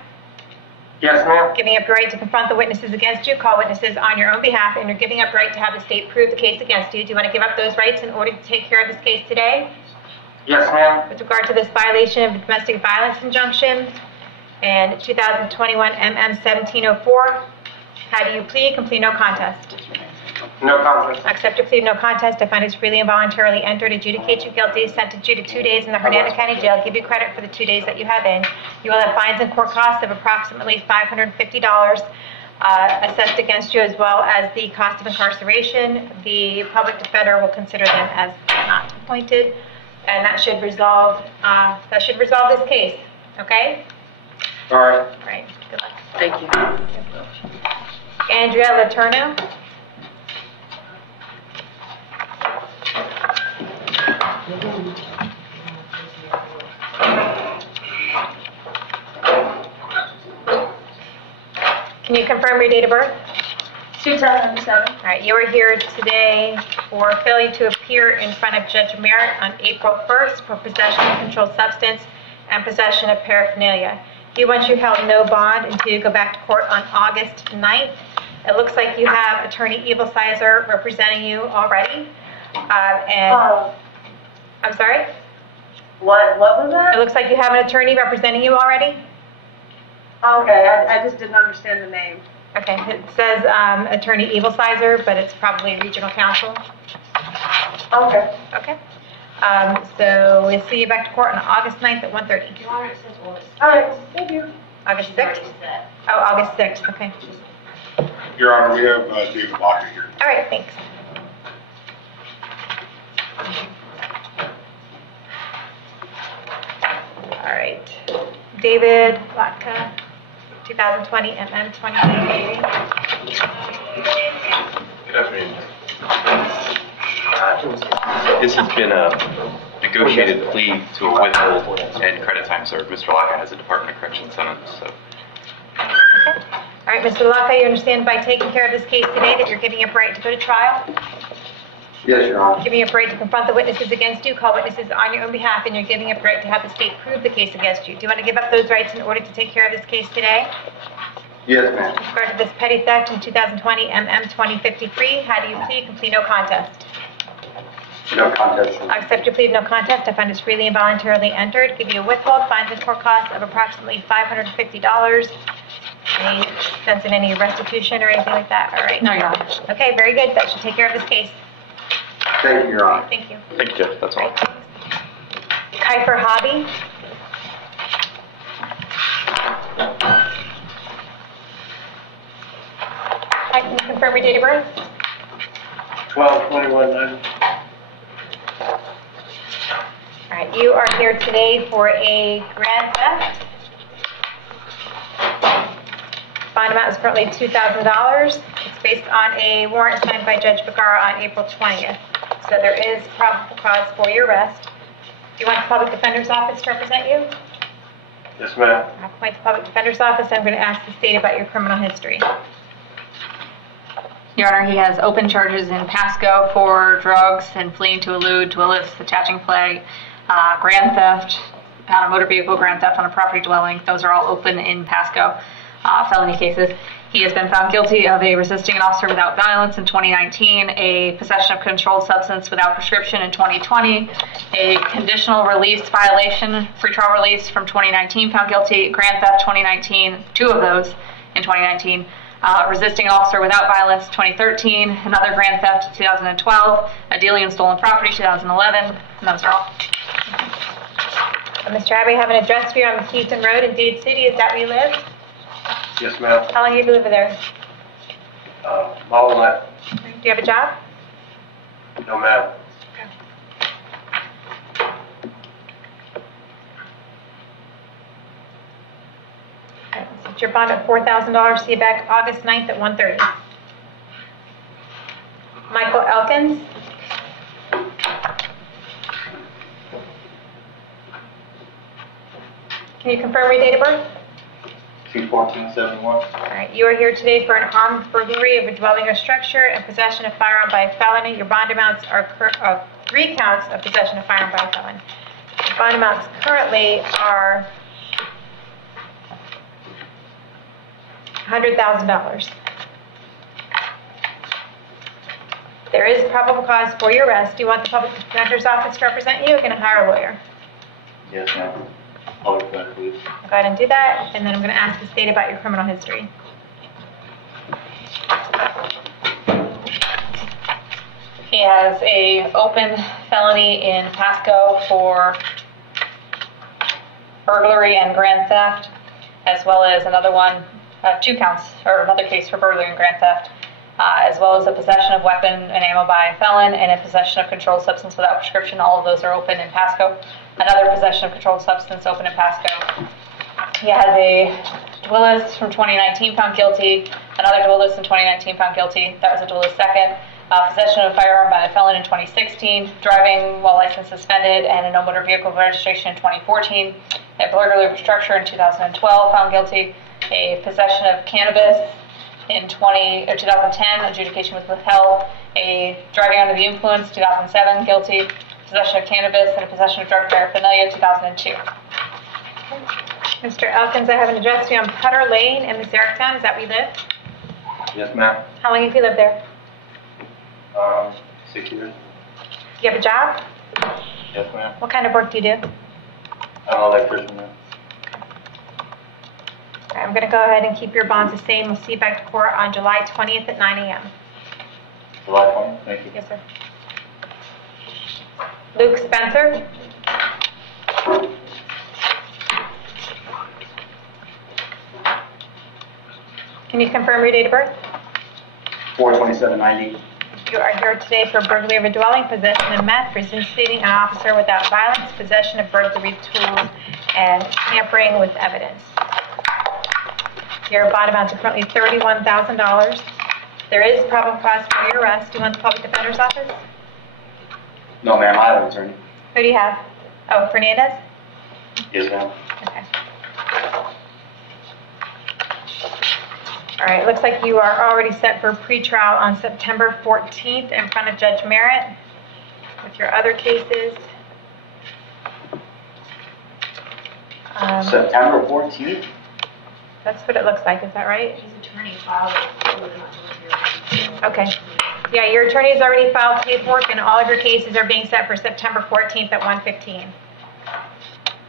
Yes, ma'am. Giving up your right to confront the witnesses against you, call witnesses on your own behalf, and you're giving up your right to have the state prove the case against you. Do you want to give up those rights in order to take care of this case today? Yes, ma'am. With regard to this violation of the domestic violence injunction and 2021 MM 1704, how do you plead? Complete no contest. No contest. Accept your plea of no contest. I find it's freely and voluntarily entered, adjudicate you guilty, sentence you to 2 days in the Hernando County Jail, give you credit for the 2 days that you have in. You will have fines and court costs of approximately $550 assessed against you, as well as the cost of incarceration. The public defender will consider them as not appointed, and that should resolve this case. Okay? All right. All right. Good luck. Thank you. Andrea Letourneau. Can you confirm your date of birth? 2007. All right, you are here today for failing to appear in front of Judge Merritt on April 1st for possession of a controlled substance and possession of paraphernalia. He wants you held no bond until you go back to court on August 9th. It looks like you have Attorney Evil Sizer representing you already. I'm sorry? What was It that? looks like you have an attorney representing you already? Okay, I just didn't understand the name. Okay, it says Attorney Evil Sizer, but it's probably regional counsel. Okay. Okay. So we'll see you back to court on August 9th at 1:30. Your Honor, it says August. All right, thank you. August She's already 6th? set. Oh, August 6th, okay. Your Honor, we have David Lockett here. All right, thanks. All right. David Latka, 2020 MM 2023. Good afternoon. This has been a negotiated plea to a withhold and credit time served. Mr. Locke has a Department of Corrections sentence, so. Okay. All right, Mr. Locke, you understand by taking care of this case today that you're giving up right to go to trial? Yes, Your Honor. Giving up right to confront the witnesses against you, call witnesses on your own behalf, and you're giving up right to have the state prove the case against you. Do you want to give up those rights in order to take care of this case today? Yes, ma'am. With regard to this petty theft in 2020 MM 2053, how do you plead? Complete no contest. No contest. I accept your plea of no contest. I find it's freely and voluntarily entered. Give you a withhold, fines and court costs of approximately $550. Any sense in any restitution or anything like that? All right. No, Your Honor. Okay, very good. That should take care of this case. Thank you, Your Honor. Thank you. Thank you, Judge. That's all. Kiefer Hobby. Hi, can you confirm your date of birth? 12/21/90. All right, you are here today for a grand theft. Bond amount is currently $2,000. It's based on a warrant signed by Judge Bergara on April 20th. So there is probable cause for your arrest. Do you want the public defender's office to represent you? Yes, ma'am. I'll appoint the public defender's office. I'm going to ask the state about your criminal history. Your Honor, he has open charges in Pasco for drugs and fleeing to elude, to illicit, attaching play, grand theft, on a motor vehicle, grand theft on a property dwelling. Those are all open in Pasco felony cases. He has been found guilty of a resisting an officer without violence in 2019, a possession of controlled substance without prescription in 2020, a conditional release violation, free trial release from 2019, found guilty, grand theft 2019, 2 of those in 2019, resisting an officer without violence 2013, another grand theft 2012, a dealing in stolen property 2011, and those are all. Mr. Abbey, I have an address for you on Houston Road in Dade City. Is that where you live? Yes, ma'am. How long have you lived there? My whole life. Do you have a job? No, ma'am. Okay. It's your bond at $4,000. See you back August 9th at 1:30. Michael Elkins. Can you confirm your date of birth? 2/14/71. All right. You are here today for an armed burglary of a dwelling or structure and possession of firearm by a felony. Your bond amounts are 3 counts of possession of firearm by a felon. The bond amounts currently are $100,000. There is probable cause for your arrest. Do you want the public defender's office to represent you, or can I hire a lawyer? Yes, ma'am. Public defender, please. I'll go ahead and do that, and then I'm going to ask the state about your criminal history. He has a open felony in Pasco for burglary and grand theft, as well as another one, 2 counts, or another case for burglary and grand theft, as well as a possession of weapon and ammo by a felon and a possession of controlled substance without prescription. All of those are open in Pasco. Another possession of controlled substance open in Pasco. He has a duelist from 2019 found guilty, another duelist in 2019 found guilty. That was a duelist second. Possession of a firearm by a felon in 2016, driving while license suspended, and a no motor vehicle registration in 2014. A burglary of structure in 2012 found guilty. A possession of cannabis in 2010, adjudication was withheld. A driving under the influence, 2007, guilty. Possession of cannabis and a possession of drug paraphernalia, 2002. Mr. Elkins, I have an address for you on Putter Lane in Missouritown. Is that where you live? Yes, ma'am. How long have you lived there? 6 years. Do you have a job? Yes, ma'am. What kind of work do you do? I'm an electrician, ma'am. Okay, I'm going to go ahead and keep your bonds the same. We'll see you back to court on July 20th at 9 a.m. July 20th, thank you. Yes, sir. Luke Spencer. Can you confirm your date of birth? 4/27/90. You are here today for burglary of a dwelling, possession of meth, resisting an officer without violence, possession of burglary tools, and tampering with evidence. Your bond amounts are currently $31,000. There is probable cause for your arrest. Do you want the public defender's office? No, ma'am, I have an attorney. Who do you have? Oh, Fernandez? Yes, ma'am. Okay. All right, looks like you are already set for pretrial on September 14th in front of Judge Merritt with your other cases. September 14th? That's what it looks like, is that right? His attorney filed it. Okay. Yeah, your attorney's already filed paperwork and all of your cases are being set for September 14th at 1:15.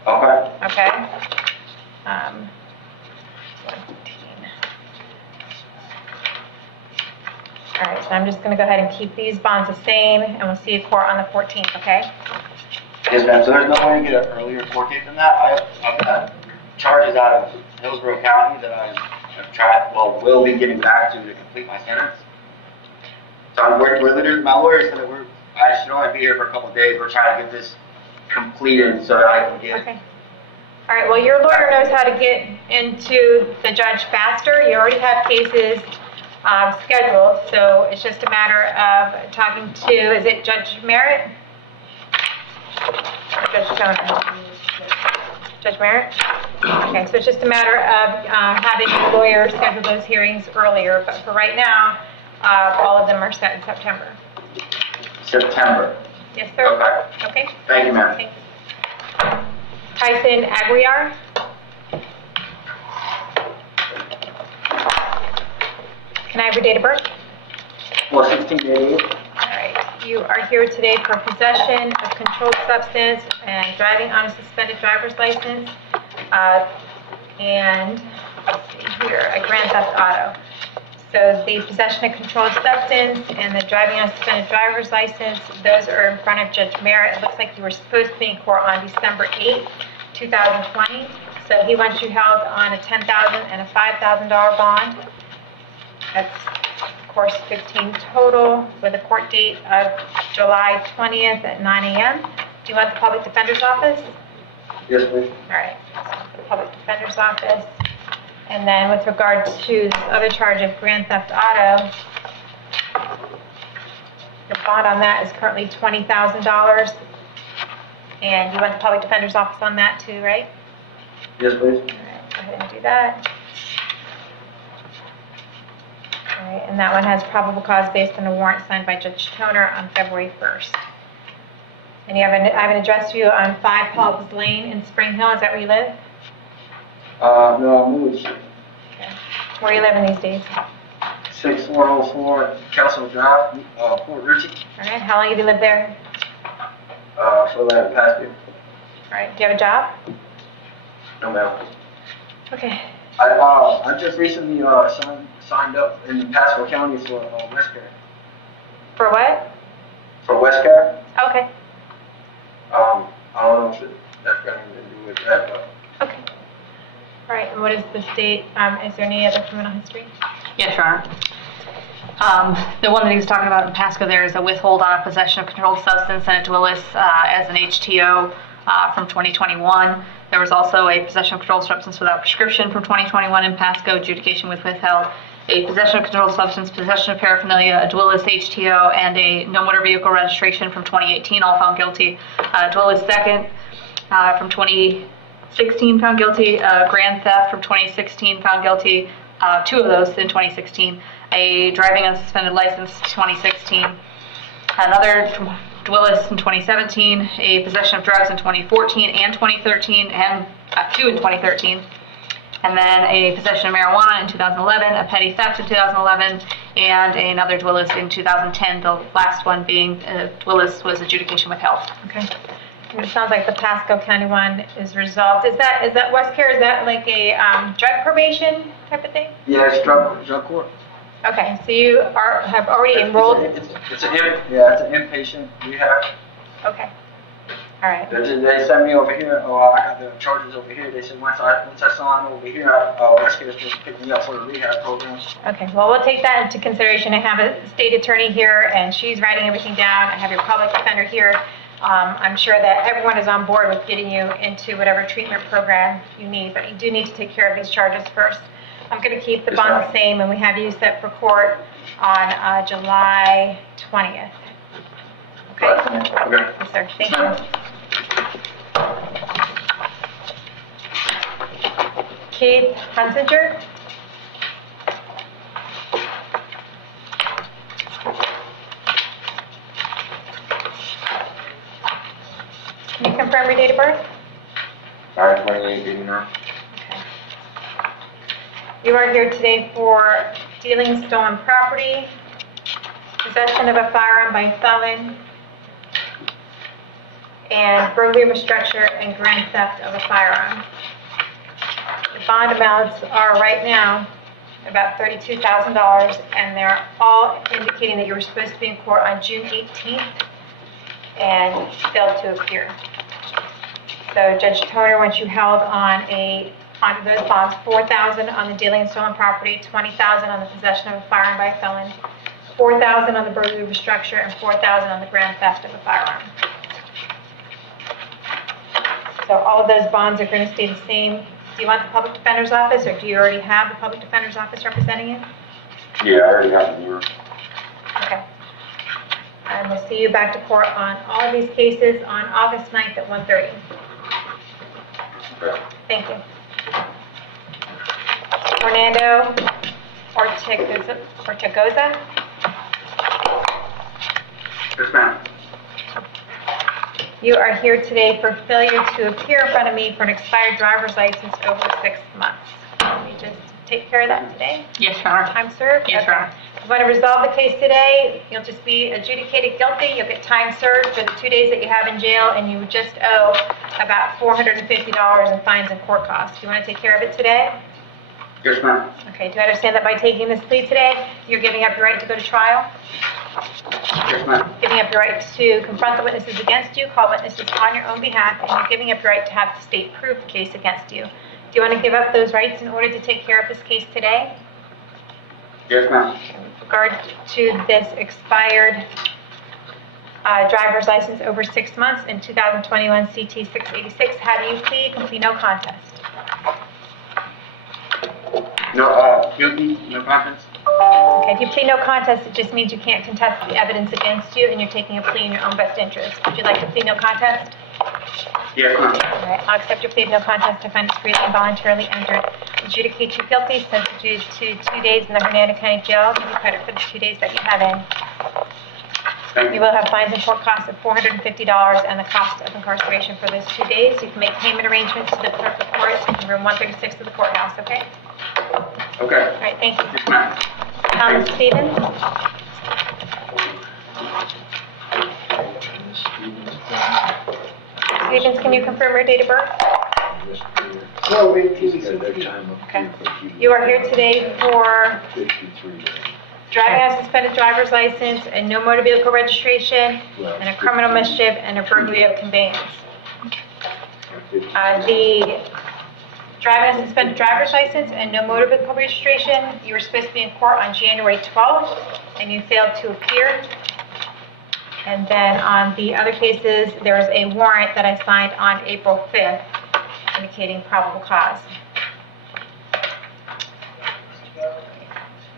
Okay. Okay? 1:15. All right, so I'm just going to go ahead and keep these bonds the same, and we'll see you court on the 14th, okay? Yes, ma'am. So there's no way to get an earlier court date than that? I've got charges out of Hillsborough County that will be getting back to complete my sentence. So we're literally, my lawyer said that I should only be here for a couple of days. We're trying to get this completed so that I can get. Okay. All right, well, your lawyer knows how to get into the judge faster. You already have cases scheduled, so it's just a matter of talking to, is it Judge Merritt? Or Judge Toner? Judge Merritt? Okay, so it's just a matter of having the lawyer schedule those hearings earlier, but for right now, all of them are set in September. September. Yes, sir? Okay. Okay? Thank you, ma'am. Thanks. Tyson Aguiar? Can I have your date of birth? 4/16/88. All right. You are here today for possession of controlled substance and driving on a suspended driver's license. And let's see here, a grand theft auto. So the possession of controlled substance and the driving on a suspended driver's license, those are in front of Judge Merritt. It looks like you were supposed to be in court on December 8th, 2020. So he wants you held on a $10,000 and a $5,000 bond. That's, of course, 15 total with a court date of July 20th at 9 a.m. Do you want the public defender's office? Yes, please. All right, so the public defender's office. And then with regard to this other charge of grand theft auto, the bond on that is currently $20,000. And you want the public defender's office on that too, right? Yes, please. All right, go ahead and do that. All right, and that one has probable cause based on a warrant signed by Judge Toner on February 1st. And I have an address for you on 5 Paul's Lane in Spring Hill. Is that where you live? No, I moved. Okay. Where are you living these days? 6404 Castle Drive, Port Richey. All right, how long have you lived there? For the past year. All right, do you have a job? No, ma'am. Okay. I just recently signed up in Pasco County for Westcare. For what? For Westcare. Okay. I don't know if that's got anything to do with that, but. Okay. All right, and what is the state, is there any other criminal history? Yes, Your Honor. The one that he was talking about in Pasco there is a withhold on a possession of controlled substance and it dwells as an HTO from 2021. There was also a possession of controlled substance without prescription from 2021 in Pasco, adjudication with withheld. A possession of controlled substance, possession of paraphernalia, a Dwellis HTO, and a no motor vehicle registration from 2018, all found guilty. Dwellis second from 2016 found guilty. Grand theft from 2016 found guilty. 2 of those in 2016. A driving on suspended license 2016. Another Dwellis in 2017. A possession of drugs in 2014 and 2013, and 2 in 2013. And then a possession of marijuana in 2011, a petty theft in 2011, and another Dwellis in 2010, the last one being Dwellis was adjudication withheld. Okay. And it sounds like the Pasco County one is resolved. Is that Westcare, is that like a drug probation type of thing? Yeah, it's drug court. Okay, so you have already enrolled? It's an inpatient rehab. Okay. All right. They sent me over here. I got the charges over here. They said once I sign over here, Westcare is supposed to pick me up for the rehab program. Okay, well, we'll take that into consideration. I have a state attorney here, and she's writing everything down. I have your public defender here. I'm sure that everyone is on board with getting you into whatever treatment program you need, but you do need to take care of these charges first. I'm going to keep the bond the same, and we have you set for court on July 20th. Okay? Okay. Yes, sir. Thank you. Keith Hunsinger. Can you confirm your date of birth? 5/28/89. You are here today for stealing stolen property, possession of a firearm by felon, and burglary of a structure and grand theft of a firearm. The bond amounts are right now about $32,000, and they're all indicating that you were supposed to be in court on June 18th and failed to appear. So Judge Toner wants you held on those bonds, $4,000 on the dealing in stolen property, $20,000 on the possession of a firearm by a felon, $4,000 on the burglary of a structure, and $4,000 on the grand theft of a firearm. So all of those bonds are going to stay the same. Do you want the public defender's office, or do you already have the public defender's office representing you? Yeah, I already have the number. Okay. And we'll see you back to court on all of these cases on August 9th at 1:30. Okay. Thank you. Fernando Ortegoza? Yes, ma'am. You are here today for failure to appear in front of me for an expired driver's license over 6 months. Can you just take care of that today? Yes, Your Honor. Time served? Yes, Your Honor. If you want to resolve the case today, you'll just be adjudicated guilty. You'll get time served for the 2 days that you have in jail, and you just owe about $450 in fines and court costs. Do you want to take care of it today? Yes, ma'am. Okay, do you understand that by taking this plea today, you're giving up your right to go to trial? Yes, ma'am. Giving up your right to confront the witnesses against you, call witnesses on your own behalf, and you're giving up your right to have the state prove the case against you. Do you want to give up those rights in order to take care of this case today? Yes, ma'am. With regard to this expired driver's license over 6 months in 2021 CT 686, how do you plead? Complete no contest. No, guilty, no contest? Okay, if you plead no contest, it just means you can't contest the evidence against you and you're taking a plea in your own best interest. Would you like to plead no contest? Yes, ma'am. All right, I'll accept your plea of no contest to find it's freely and voluntarily entered. Adjudicate you guilty, sentence you to 2 days in the Hernando County Jail. Give you credit for the 2 days that you have in. Thank You will have fines and court costs of $450 and the cost of incarceration for those 2 days. You can make payment arrangements to the clerk of court in room 136 of the courthouse, okay? Okay. All right, thank you. Yes, ma'am. Stevens? Stevens, can you confirm your date of birth? Okay. You are here today for driving a suspended driver's license and no motor vehicle registration and a criminal mischief and a burglary of conveyance. The driving a suspended driver's license and no motor vehicle registration, you were supposed to be in court on January 12th and you failed to appear. And then on the other cases, there was a warrant that I signed on April 5th indicating probable cause.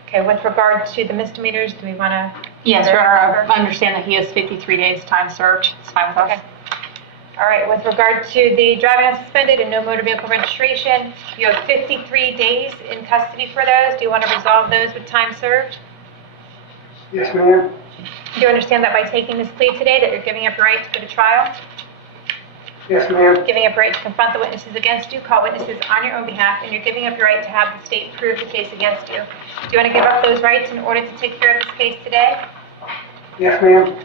Okay, with regard to the misdemeanors, do we want to? Yes, Your Honor, I understand that he has 53 days time served. It's fine with us. Okay. All right, with regard to the driving unsuspended and no motor vehicle registration, you have 53 days in custody for those. Do you want to resolve those with time served? Yes, ma'am. Do you understand that by taking this plea today that you're giving up your right to go to trial? Yes, ma'am. Giving up your right to confront the witnesses against you, call witnesses on your own behalf, and you're giving up your right to have the state prove the case against you. Do you want to give up those rights in order to take care of this case today? Yes, ma'am. With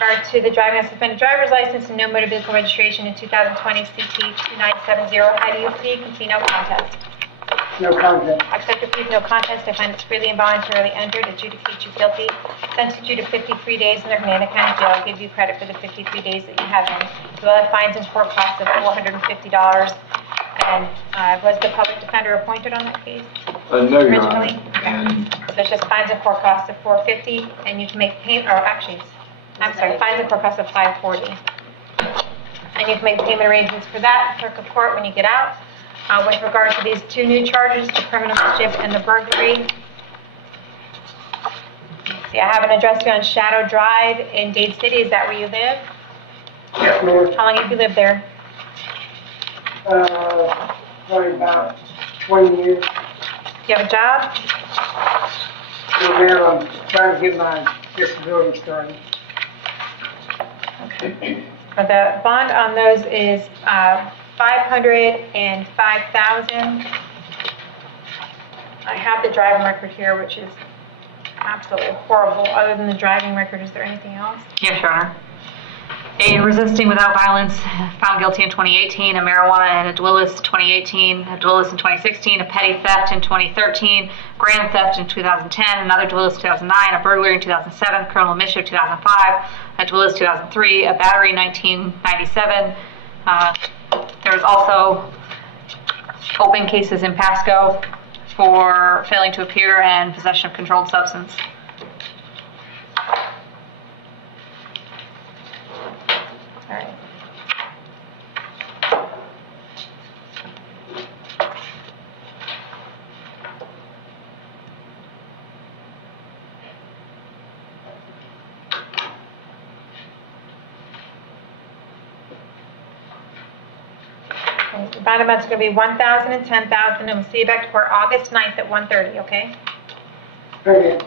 regard to the driving a suspended driver's license and no motor vehicle registration in 2020 CT 2970, how do you plead? Complete no contest. No contest. Accept your plea of no contest. I find it's freely and voluntarily entered. Adjudicate you guilty. Sentence you to 53 days in the Hernando County Jail. Give you credit for the 53 days that you have in. You will have fines and court costs of $450. And was the public defender appointed on that case? No, Your Originally? Honor. Okay. And So it's just fines and court costs of $450, and you can make payment, or actually, I'm sorry, fines and court costs of $540. And you can make payment arrangements for that, clerk of court, when you get out. With regard to these 2 new charges, the criminal mischief and the burglary. See, I have an address here on Shadow Drive in Dade City. Is that where you live? Yes, ma'am. How long have you lived there? Probably about 20 years. Do you have a job? No, ma'am, I'm trying to get my disability started. The bond on those is $505,000. I have the driving record here, which is absolutely horrible. Other than the driving record, is there anything else? Yes, Your Honor. A resisting without violence, found guilty in 2018, a marijuana and a Dwillis 2018, a Dwillis in 2016, a petty theft in 2013, grand theft in 2010, another Dwillis 2009, a burglary in 2007, criminal mischief 2005, a Dwillis 2003, a battery 1997. There was also open cases in Pasco for failing to appear and possession of controlled substance. All right. Okay, the bond amount's going to be $1,000 and $10,000, and we'll see you back to court August 9th at 1:30, okay? Very good.